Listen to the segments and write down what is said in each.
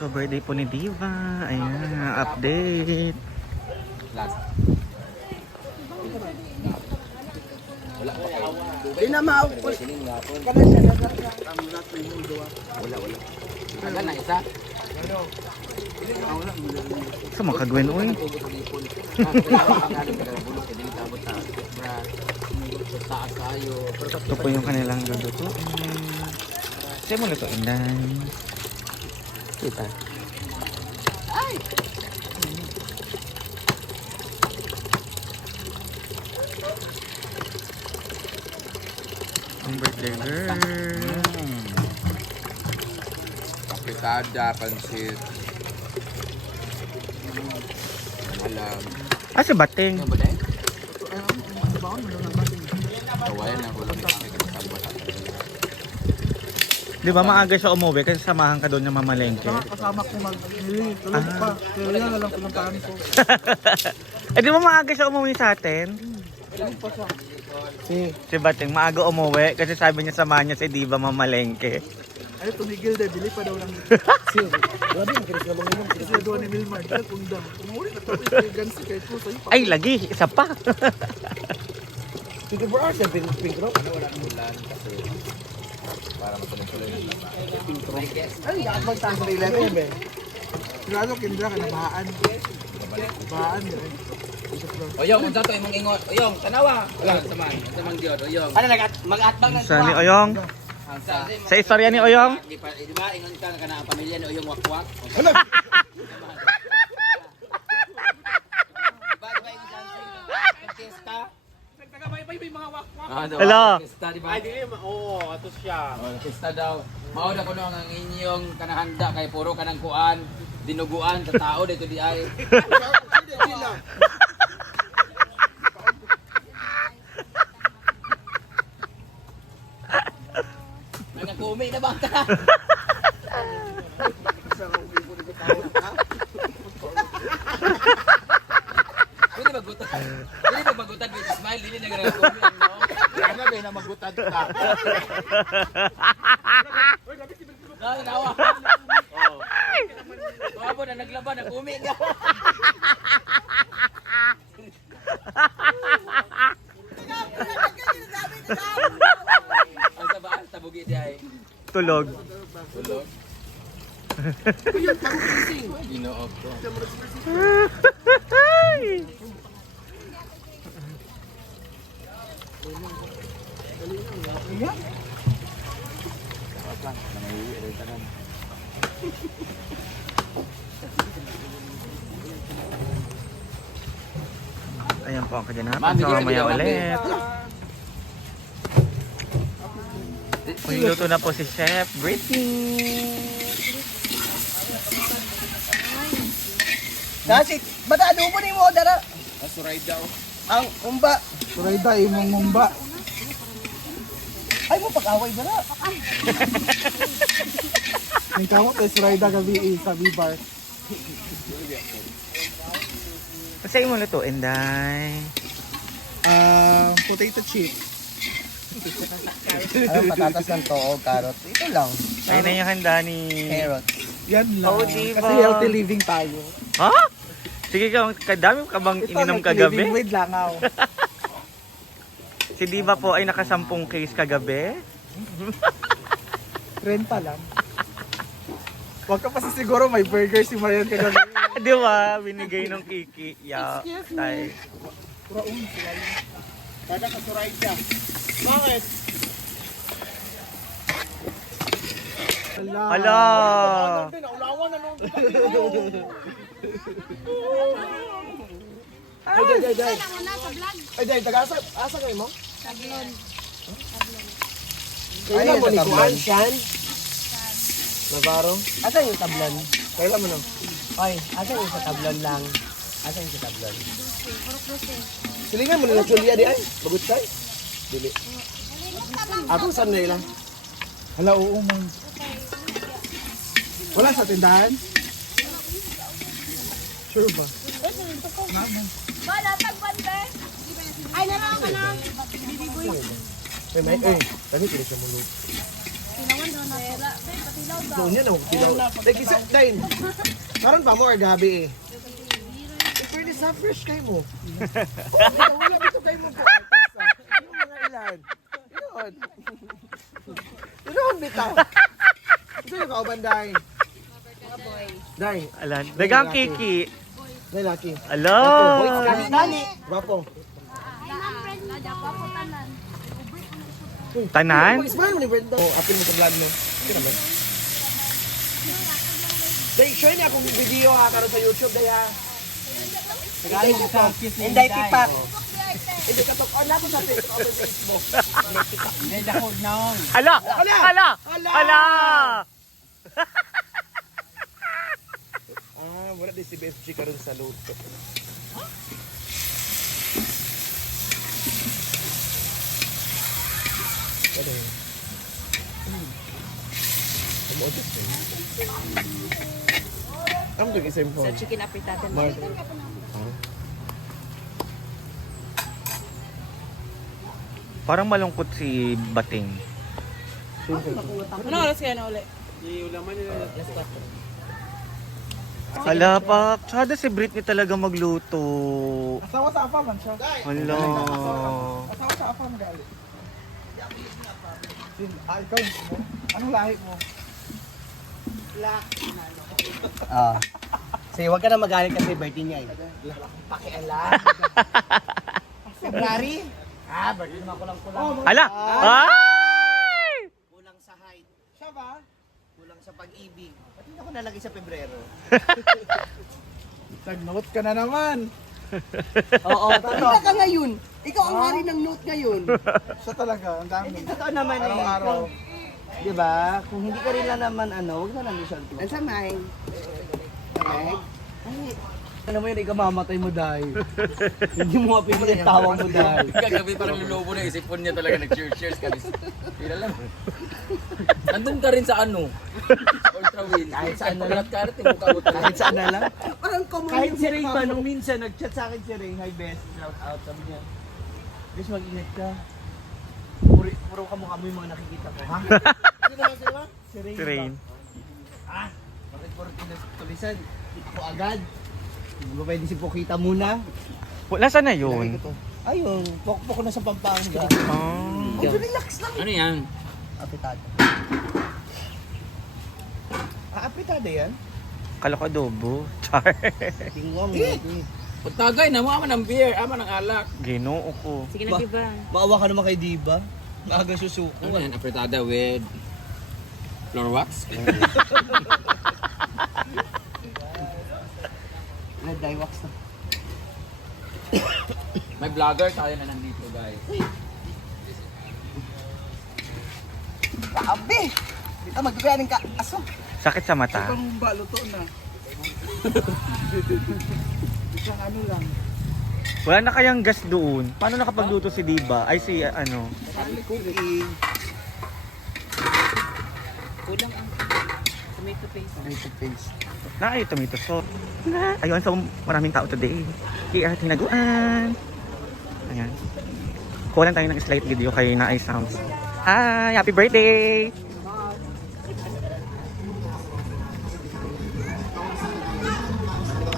So, birthday po ni Diva. Ayan, update. Di na maupos. Kada siya wala. Agad na isa. So, makagwen, uy. Ito po yung kanilang luluto. Kasi mo lutuin dan. Kita. Ang birthday girl. Afritada, pansit. Alam. Ah, si Bating. Kawayan ako lang. Di ba maaga siya umuwi kasi samahan ka doon ng mamalengke? Kasama ko mag-hili, tulog pa. Kaya yan, alam ko ng paan ko. Eh di ba maaga siya umuwi sa atin? Tulog pa siya. Si Bating maaga umuwi kasi sabi niya samahan niya si Diva mamalengke. Ay, tumigil dahil, dili pa daw lang. Grabe, ang kiris naman naman. Kasi doon ni Milmar, dahil kundang. Kumuri na tapos yung gansi kahit po sa'yo. Ay, lagi. Isa pa. Sige bro, siya pink rock. Wala ng ulan kasi para matuloy-tuloy ng laba. Ay, yakbag saan sa ilan ko, be? Sigurado, kindra ka na bahaan. Bahaan, eh. Oyong, unsa to imong ingon? Oyong, tanawa. Wala saman. Unsa man gyud? Oyong. Ano mag-atbang ng Sa ni Oyong. Sa istorya ni Oyong. Di ba ingon ka kana ang pamilya ni Oyong wakwak? Hello. Ay, dili oo, ato siya. Kista daw. Mao na kuno ang inyong kanahanda kay puro kanang kuan, dinuguan sa tao dito di ay. Nagkumi na ba ka? Dili magutan. Dili magutan with smile, dili nagkumi no. Kaya ba na magutan ka? Nawa. Oh. Babo na naglaban, nagkumi ka. Ang tabaan, tabugi di ay. Tulog. Tulog. Ginoog ko. Ayan po ang kaganapan. So, mamaya ulit. Luto na po si Chef Britney. Kasi, bata adobo ni mo, dara. Suray daw. Ang umba. Surayda, imong mumba. Ay mo pag-away, dara. Ang kamot ay Surayda gabi sa B-bar. Kasi mo lutuin, Day. Potato chips. Ano, patatas ng too, carrot. Ito lang. Ayun na yung handa ni... Carrot. Yan lang. Oh, diba? Kasi healthy living tayo. Ha? Sige ka, kadami ka bang ininom healthy living kagabi? with langaw. Si Diva po ay nakasampung case kagabi. Trend pa lang. Huwag ka pa siguro may burger si Marian kagabi. Di ba? Binigay ng Kiki. Yeah. Excuse me. Tay. Puraon sila yun. Kada ka Surayda. Bakit? Hala! Naulawan na nung Ay, dahil taga-asa kayo mo? Tablon. Kailan mo ni Kuan? Shan? Navarro? Asan yung tablon? Kailan mo no? Oy, asan yung sa tablon lang? Asan yung sa tablon? Silingan mo na chulya di ay? Bagot kay? Dili. Ako saan na ilang? Hala, oo mo. Wala sa tindahan? Sure ba? Wala, tagbante. Ay, nalang ka na. Bibigoy. May, dali, pili siya mo. Tinawan doon. Doon yan, oh. Like, isa, Dain. Karon pa mo, or gabi eh. Pwede sa fresh kayo mo. Wala dito kayo mo po. Yung mga ilan. Yun. Yun, bitaw. Gusto nyo kauban, Dain? Dain. Alan. Dagang kiki. Dain, laki. Ala. Dani. Guwapo. Tanan? Pag-ismahan mo ni Brenda. Oh, apil mo sa vlog mo. Sige naman. Day, share niya akong video ha, karon sa YouTube, day ha. Galing sa kiss ni Inday tipak. Hindi ka tok on na sa Facebook. May dakog naong. Ala! Ala! Ala! Ala! Ala! Wala di si BFG karon sa luto. Ano yun? Ano ito isa yung phone? Chicken apritada. Mark. Parang malungkot si Bating. Ano oras kaya na uli? Ala pa. Sada si Britney talaga magluto. Asawa sa apa man siya. Ala. Asawa sa apa man gali. Ikaw mo? Anong lahi mo? Ah. Sige, huwag ka na magalit kasi birthday niya eh. Pakialam. February? Birthday naman kulang-kulang. Ala! Ay! Kulang sa height, Siya ba? kulang sa pag-ibig. Ba't hindi ako nalagay sa Pebrero? Tag-note ka na naman. Oo, Ikaw ka ngayon. Ikaw ang hari ng note ngayon. Siya talaga, ang dami. Hindi totoo naman eh. Araw-araw. Di ba? Kung hindi ka rin lang naman huwag na lang yung ko. Ang samay. Ay, alam mo yun, ikaw mamatay mo dahil. Hindi mo mapipili ang tawa mo dahil. Kagabi parang lulubo na isipon niya talaga nag-cheers ka. Pila lang. Nandun ka rin sa ano? Ultra win. Kahit saan na lang. Karat yung mukha mo talaga. Kahit saan na lang. Parang common Kahit yung si Ray mukha pa, mo. nung minsan nag-chat sa akin si Ray, hi best, shout out, sabi niya, Bes, mag-ingat ka. Puro ka mukha mo yung mga nakikita ko. Ha? Sino ba? Si Ray. Si Rain. Ah, bakit puro tulisan? Ako agad. Hindi ba pwede si Pokita muna? Nasaan na yun? Ayun, pokpok na sa Pampanga. Ah. Relax lang. Ano yan? Apitada. Apitada yan? Kala ko adobo. Char. Tingwang. Pagtagay na mo, ama ng beer, ama ng alak. Ginoo ko. Sige na, diba? Maawa ka naman kay Diba. Maaga susuko. Ano yan? Apretada with floor wax? Red dye wax na. May vlogger tayo na nandito, guys. Grabe! Dito magbiganin ka. Aso. Sakit sa mata. Ang baluto na. Isang ano lang. Wala na kayang gas doon. Paano nakapagluto si Diba? Ay si ano? Cooking. Kulang ang tomato paste. Tomato paste. Na ay tomato sauce. Na, ayun, so maraming tao today. Kaya tinaguan. Ayan. Kuha lang tayo ng slight video kay Naay Sounds. Hi! Happy birthday!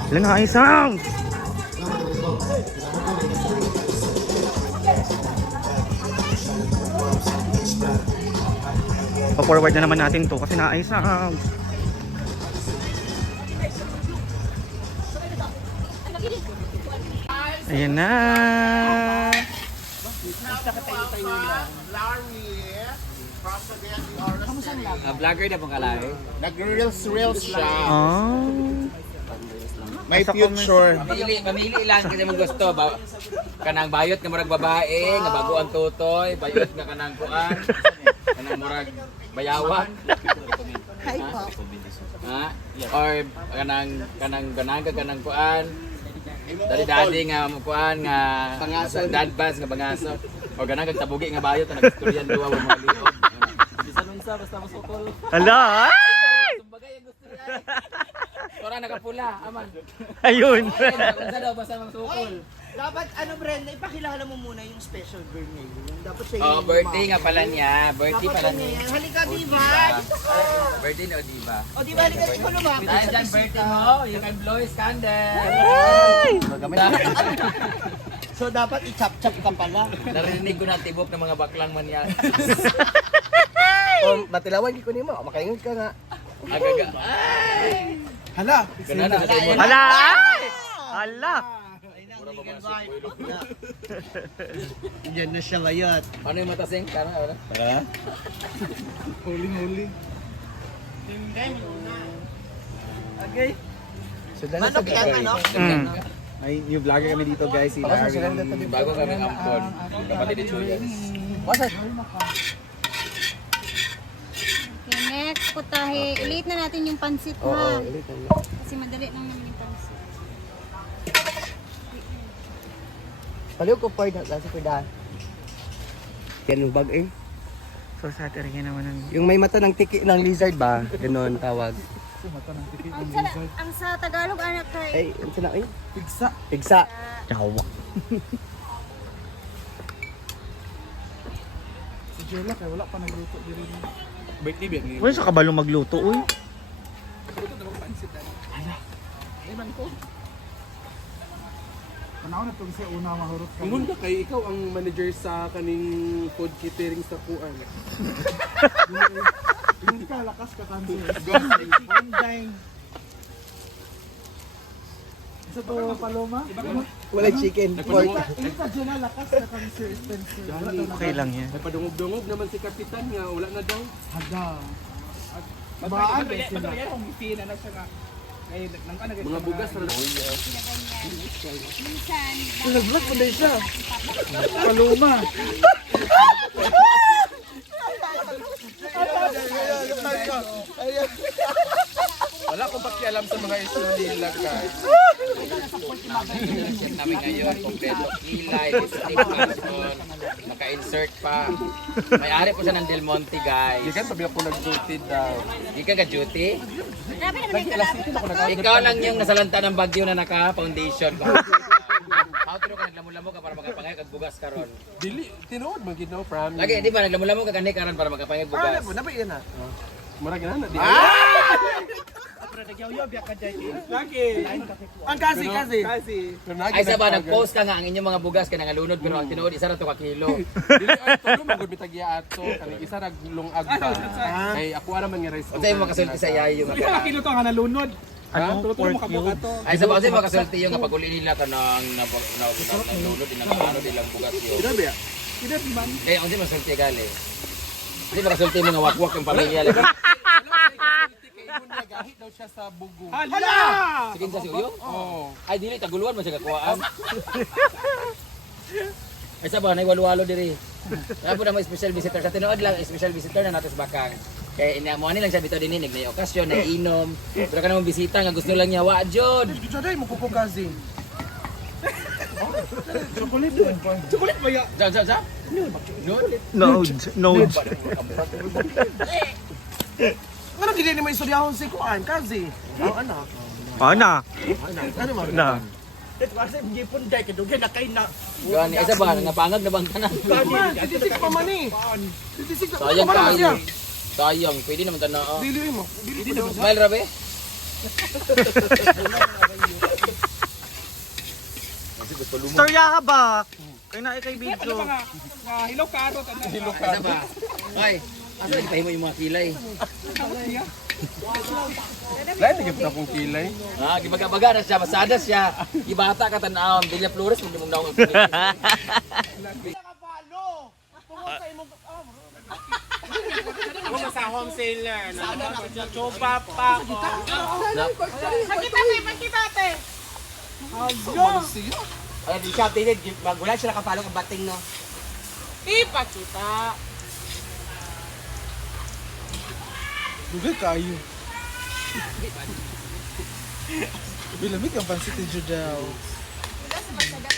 Hello, Naay Sounds! Pa-forward na naman natin to kasi Naay Sounds. Ayan na. Vlogger na pong kalay. Nag-reels siya. Oh. May future. Pamili lang kasi mong gusto. Kanang bayot nga murag babae, nga bago ang tutoy, bayot nga kanang kuan, kanang murag bayawan. Hi po. Ha? Or kanang kuan. Dali-dali nga kuan nga advance nga bangaso. O ganang kagtabugi nga bayot na nag-istoryan duwa wa mga liog. Bisan unsa basta masukol. Hala! Ay! Tumbagay ang gusto niya. Tora nakapula, aman. Ayun. Unsa daw basta masukol. Dapat, ano Brenda, ipakilala mo muna yung special girl ngayon. Dapat siya Oh, birthday nga pala niya. Birthday Dapat pala kanya niya. yan. Halika, O, diba? Birthday na, o diba? O, diba, halika, ikaw lumapit Dahil sa dyan bisita. birthday mo, you can blow his candle. So, dapat i-chop-chop ka pala. Narinig ko na tibok ng mga baklang man yan. O, matilawan ko nimo. Makaingon ka nga. Agaga. Ay! Hala! Ganun na sa mo. Hala! Hala! Diyan na siya layat. Ano yung matasing? Kano? Ano? Huling-huling. Okay. So, dala Manok yan, manok. May new vlogger kami dito guys, si Larry. Bago kami ampon. Kapatid ni Julian. Okay, next putahe. Ilate na natin yung pansit ha. Kasi madali lang naman yung pansit. Paliw ko pa na sa kudahan. Yan yung bag eh. So Saturday naman ang... Yung may mata ng tiki ng lizard ba? Ganon tawag. Ang sa Tagalog anak kay Ay, ano na eh? Pigsa. Pigsa. Yawa. Si Jola kaya wala pa nagluto diri. Birthday ba ni? Wala sa kabalong magluto, uy. Panahon na tong siya una mahurot ka. Ingon ka kay ikaw ang manager sa kaning food catering sa Kuan. Hindi ka lakas ka kanto. Bonding. Sa to Paloma? Wala chicken. Pork. Hindi ka dyan na lakas ka kan Sir Spencer. Wala to na. Okay lang yan. May padungog-dungog naman si Kapitan nga wala na daw. Haga. Baan ba sila? Mga bugas na minsan Nag-vlog po din siya. Paloma. wala akong pakialam sa mga issue nila guys. Check namin ngayon, kompleto. Kilay, lipstick, person, naka-insert pa. May-ari po siya ng Del Monte, guys. Ikan sabi ako nag-duty daw. Di ka ka-duty? grabe naman yung kalapit. Ikaw lang yung nasalanta ng bagyo na naka-foundation. How to ka naglamon-lamo ka para makapangay kag bugas karon. Dili tinuod man gid no promise. Lagi di ba naglamon-lamo ka kanhi karon para makapangay bugas. Ano po? Napay yan na. Marag na di. Ang kasi. Ay sa ba nag-post ka nga ang inyong mga bugas kay nangalunod pero ang tinuod isa ra to ka kilo. Dili ay tulo magud bitagya ato kani isa rag lungag ba. Kay ako ara man nga rice. Unsa imong makasulti sa yayo yung mga Kilo to nga nalunod. Ano? Pork cube? ay sa ba kasi makasulti yung kapag uli nila ka nang nalunod din ang ano nilang bugas yo. Grabe ya. Eh unsa masulti gali? Di makasulti yung mga wakwak yung pamilya lang. Kay ingon niya gahit daw siya sa bugo. Sige sa siyo. Oh. Ay dili taguluan man siya kakuhaan. Ay sa ba nay walo-walo diri. Wala po na may special visitor sa tinuod lang special visitor na natos bakang. Kaya ina mo ani lang siya bitaw dinhi na okasyon na inom. Pero ka namang bisita nga gusto lang niya wa jud. Diyan mo kukukazi. Chocolate ba ya? Sa. Node. Node. Ano gili ni may istoryahon si Kuan kazi? Ang anak. Ana. Ano mo? Na. Kasi gipon dai kadugay na kay na. Gani isa ba nga pangag na bang tanan. Titisik pa man eh. Titisik pa. Sayang Ano kayo. siya? Sayang, pwede naman tanaa. Dili mo. Dili mo. Smile rabe. Storya ka ba? Kaya na kay video. Hilaw karot. Isa ba? Ay, asa nagpahimo yung mga kilay? Lain tigit na kong kilay. Ah, gibaga-baga na siya, masada siya. Ibata ka tanawon, Villa Flores mo mong naong. Ako sa home sailor. Chopa pa ko. Ay di siya tinid wala sila kapalo ang bating no. Ipakita. Dugay kayo. Bilamig ang pansit ni Judaw. Wala sa Magsadang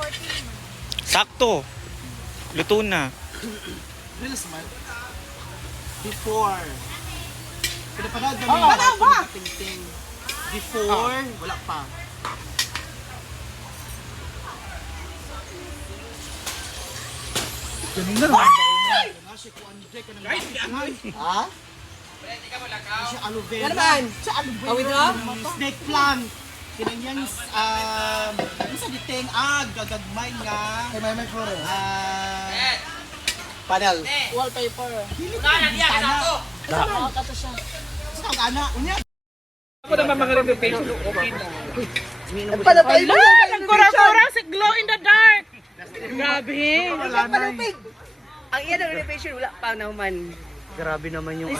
11:14. Sakto. Luto na. Bilis man. Before. Pinapanood kami. Wala ba? Before. Wala pa. Ha? Ano naman? Awit mo? Snake plant. Kinanyang sa diteng gagagmay nga. Kay may flore. Panel. Wallpaper. Saan ka na? Unya. Panatay mo. Nagkura-kura si glow in the dark. Grabe. Ang iya ng renovation wala pa naman. Grabe naman yung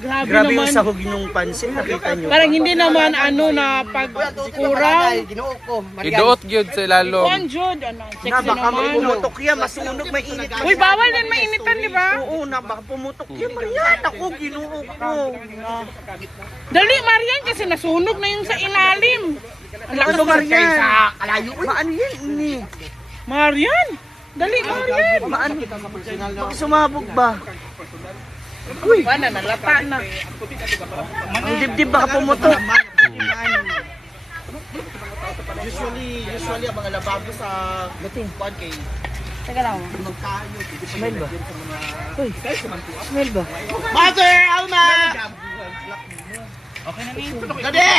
Grabe Grabe yung naman. sahog yung pansit, nakita nyo. Parang hindi naman ano na pagkurang. Ginoo ko. Iduot gyud sa ilalom. Juan Jud, ano, Na sexy baka naman. pumutok yan, masunog, mainit. Uy, bawal din mainitan, di ba? Oo, na baka pumutok yan. Marian, ako, ginoo ko. Dali, Marian, kasi nasunog na yung sa ilalim. Ang lakas Ano, ng Marian? Kalayo. Maano yan, ini? Marian! Dali, Marian! Maano? Baka sumabog ba? Uy! Wala, nalata na. Ang dibdib baka pumutok. Usually ang mga lababo sa kuan kay Teka lang. Smell ba? Uy, smell ba? Mother Alma! Dade!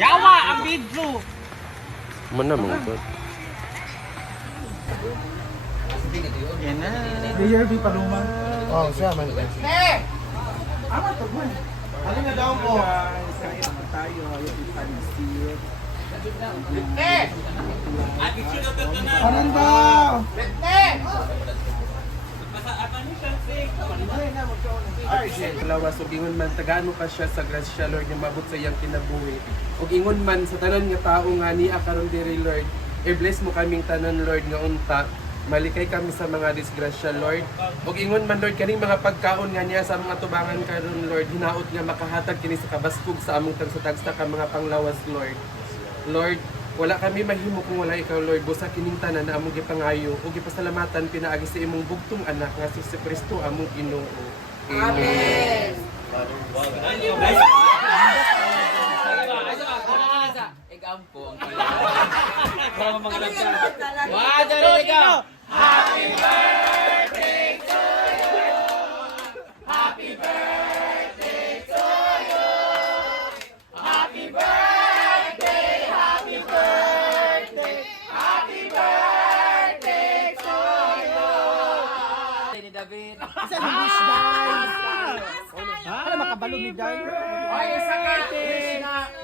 Yawa, ang video! Mana mo to? Yan na. Oh, siya man. Alin na daw po? Parang daw! Lawas ug ingon man tagano pa siya sa grasya Lord nga mabot sa iyang kinabuhi. Ug ingon man sa tanan nga tawo nga niya karon diri Lord, i-bless mo kaming tanan Lord nga unta. Malikay kami sa mga disgrasya Lord. Ug ingon man Lord kaning mga pagkaon nga niya sa mga tubangan karon Lord, hinaot nga makahatag kini sa kabaskog sa among tagsa-tagsa ka mga panglawas Lord. Lord, wala kami mahimo kung wala ikaw Lord. Busa kining tanan na among gipangayo ug gipasalamatan pinaagi sa imong bugtong anak nga si Kristo among Ginoo. Amen. Igampo ang pala. Para mamangalaga. Wa, dali ka. Ni David. Para makabalo ni Day. Ay, isa ka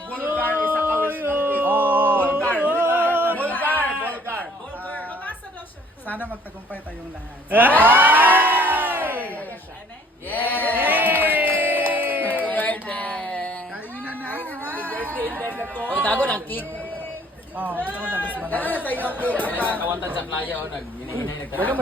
vulgar, isa ka vulgar. Vulgar. Sana magtagumpay tayong lahat. Kainan na. O, tago ng cake. Oh, gusto ko na mas Kawantan sa playa o nag-hinahinay nagkaroon.